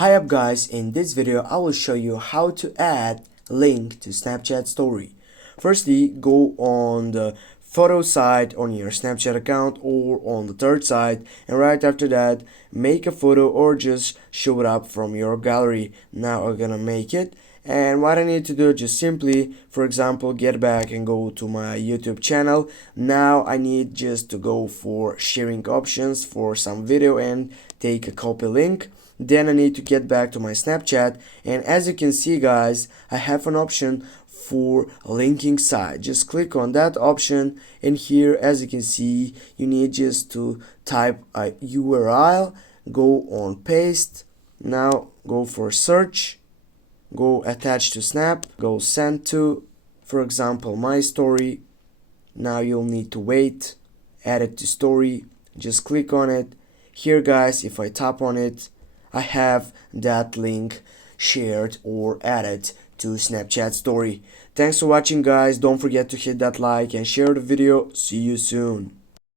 Hi up guys, in this video I will show you how to add link to Snapchat story. Firstly, go on the photo side on your Snapchat account or on the third side, and right after that make a photo or just show it up from your gallery. Now I'm gonna make it, and what I need to do, just simply, for example, get back and go to my YouTube channel. Now I need just to go for sharing options for some video and take a copy link. Then I need to get back to my Snapchat, and as you can see guys, I have an option for linking site. Just click on that option, and here as you can see you need just to type a URL, go on paste, now go for search, go attach to snap, go send to, for example, my story. Now you'll need to wait, add it to story, just click on it. Here guys, if I tap on it, I have that link shared or added to Snapchat story. Thanks for watching guys, don't forget to hit that like and share the video. See you soon.